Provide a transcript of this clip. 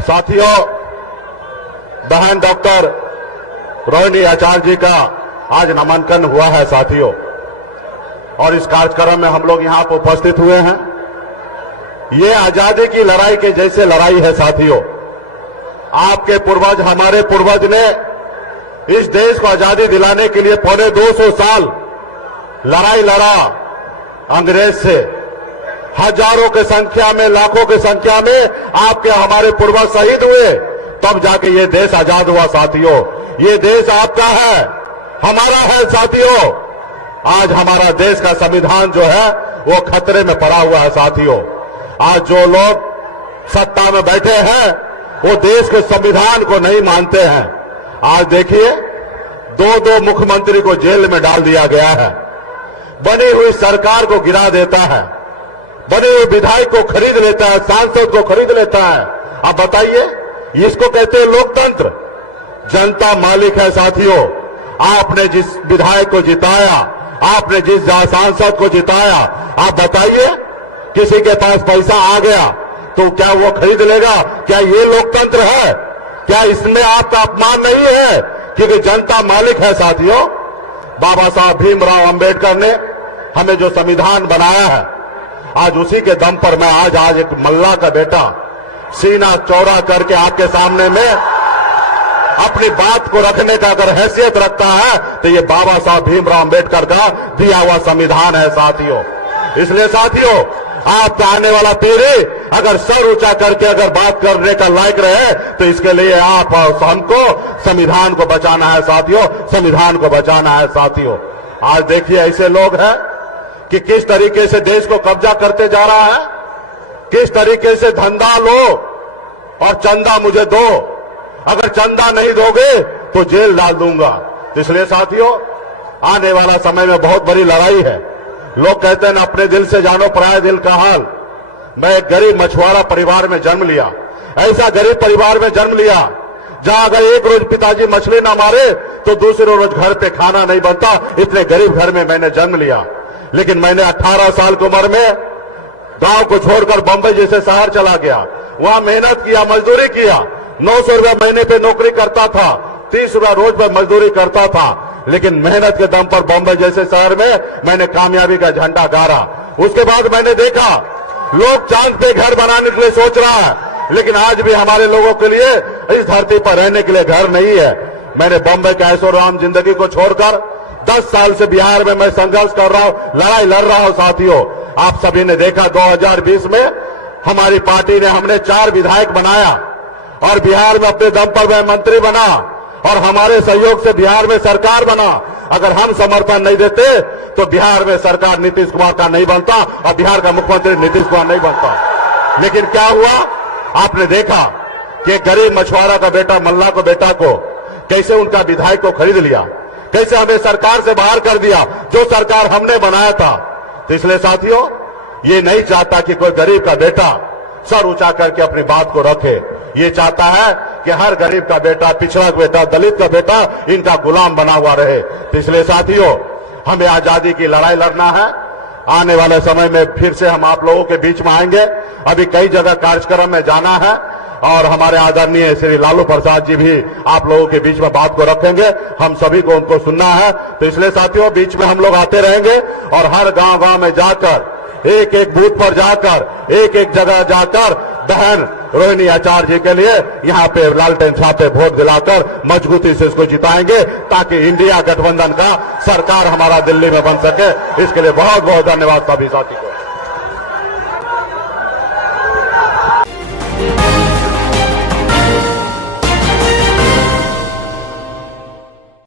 साथियों, बहन डॉक्टर रोहिणी आचार्य जी का आज नामांकन हुआ है साथियों, और इस कार्यक्रम में हम लोग यहां पर उपस्थित हुए हैं। ये आजादी की लड़ाई के जैसे लड़ाई है साथियों। आपके पूर्वज, हमारे पूर्वज ने इस देश को आजादी दिलाने के लिए पौने 200 साल लड़ाई लड़ा अंग्रेज से। हजारों की संख्या में, लाखों की संख्या में आपके हमारे पूर्वज शहीद हुए, तब जाके ये देश आजाद हुआ साथियों। ये देश आपका है, हमारा है साथियों। आज हमारा देश का संविधान जो है वो खतरे में पड़ा हुआ है साथियों। आज जो लोग सत्ता में बैठे हैं वो देश के संविधान को नहीं मानते हैं। आज देखिए, दो मुख्यमंत्री को जेल में डाल दिया गया है, बनी हुई सरकार को गिरा देता है, बने हुए विधायक को खरीद लेता है, सांसद को खरीद लेता है। अब बताइए, इसको कहते हैं लोकतंत्र? जनता मालिक है साथियों। आपने जिस विधायक को जिताया, आपने जिस सांसद को जिताया, आप बताइए, किसी के पास पैसा आ गया तो क्या वो खरीद लेगा? क्या ये लोकतंत्र है? क्या इसमें आपका अपमान नहीं है? क्योंकि जनता मालिक है साथियों। बाबा साहब भीमराव अंबेडकर ने हमें जो संविधान बनाया है, आज उसी के दम पर मैं आज एक मल्ला का बेटा सीना चौड़ा करके आपके सामने में अपनी बात को रखने का अगर हैसियत रखता है तो ये बाबा साहब भीमराव अंबेडकर का दिया हुआ संविधान है साथियों। इसलिए साथियों, आपका आने वाला पीढ़ी अगर सर ऊंचा करके अगर बात करने का लायक रहे तो इसके लिए आप और हमको संविधान को बचाना है साथियों, संविधान को बचाना है साथियों। आज देखिए, ऐसे लोग हैं कि किस तरीके से देश को कब्जा करते जा रहा है, किस तरीके से धंधा लो और चंदा मुझे दो, अगर चंदा नहीं दोगे तो जेल डाल दूंगा। इसलिए साथियों, आने वाला समय में बहुत बड़ी लड़ाई है। लोग कहते हैं ना, अपने दिल से जानो पराये दिल का हाल। मैं एक गरीब मछुआरा परिवार में जन्म लिया, ऐसा गरीब परिवार में जन्म लिया जहां अगर एक रोज पिताजी मछली ना मारे तो दूसरे रोज घर पे खाना नहीं बनता। इतने गरीब घर में मैंने जन्म लिया, लेकिन मैंने 18 साल की उम्र में गांव को छोड़कर बंबई जैसे शहर चला गया। वहां मेहनत किया, मजदूरी किया, 900 रुपया महीने पे नौकरी करता था, 30 रुपया रोज पर मजदूरी करता था, लेकिन मेहनत के दम पर बंबई जैसे शहर में मैंने कामयाबी का झंडा गाड़ा। उसके बाद मैंने देखा लोग चांद पे घर बनाने के लिए सोच रहा है, लेकिन आज भी हमारे लोगों के लिए इस धरती पर रहने के लिए घर नहीं है। मैंने बंबई के ऐशोआराम जिंदगी को छोड़कर 10 साल से बिहार में मैं संघर्ष कर रहा हूं, लड़ाई लड़ रहा हूं साथियों। आप सभी ने देखा 2020 में हमारी पार्टी ने हमने 4 विधायक बनाया और बिहार में अपने दम पर मैं मंत्री बना और हमारे सहयोग से बिहार में सरकार बना। अगर हम समर्थन नहीं देते तो बिहार में सरकार नीतीश कुमार का नहीं बनता और बिहार का मुख्यमंत्री नीतीश कुमार नहीं बनता। लेकिन क्या हुआ, आपने देखा कि गरीब मछुआरा का बेटा, मल्ला को बेटा को कैसे उनका विधायक को खरीद लिया, कैसे हमें सरकार से बाहर कर दिया, जो सरकार हमने बनाया था। तो इसलिए साथियों, ये नहीं चाहता कि कोई गरीब का बेटा सर ऊंचा करके अपनी बात को रखे। ये चाहता है कि हर गरीब का बेटा, पिछड़ा बेटा, दलित का बेटा इनका गुलाम बना हुआ रहे। तो इसलिए साथियों, हमें आजादी की लड़ाई लड़ना है। आने वाले समय में फिर से हम आप लोगों के बीच में आएंगे। अभी कई जगह कार्यक्रम में जाना है और हमारे आदरणीय श्री लालू प्रसाद जी भी आप लोगों के बीच में बात को रखेंगे। हम सभी को उनको सुनना है। तो इसलिए साथियों, बीच में हम लोग आते रहेंगे और हर गांव में जाकर, एक एक बूथ पर जाकर, एक एक जगह जाकर बहन रोहिणी आचार्य जी के लिए यहाँ पे लालटेन छापे वोट दिलाकर मजबूती से इसको जिताएंगे, ताकि इंडिया गठबंधन का सरकार हमारा दिल्ली में बन सके। इसके लिए बहुत बहुत धन्यवाद सभी साथी को।